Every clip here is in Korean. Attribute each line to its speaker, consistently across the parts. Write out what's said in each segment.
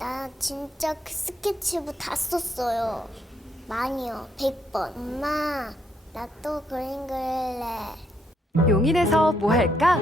Speaker 1: 나 진짜 그 스케치북 다 썼어요. 많이요. 100번. 엄마, 나 또 그림 그릴래.
Speaker 2: 용인에서 뭐 할까?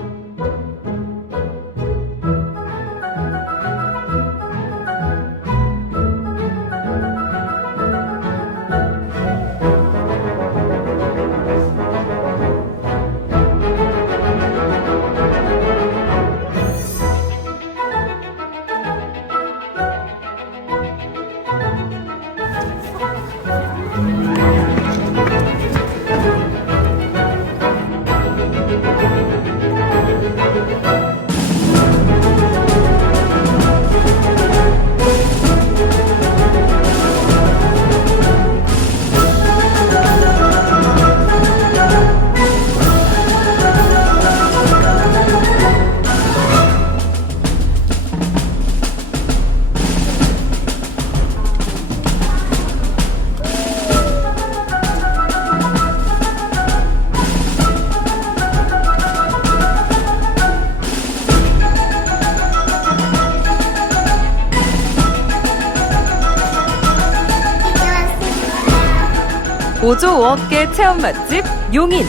Speaker 2: 5조 5억 개 체험 맛집 용인.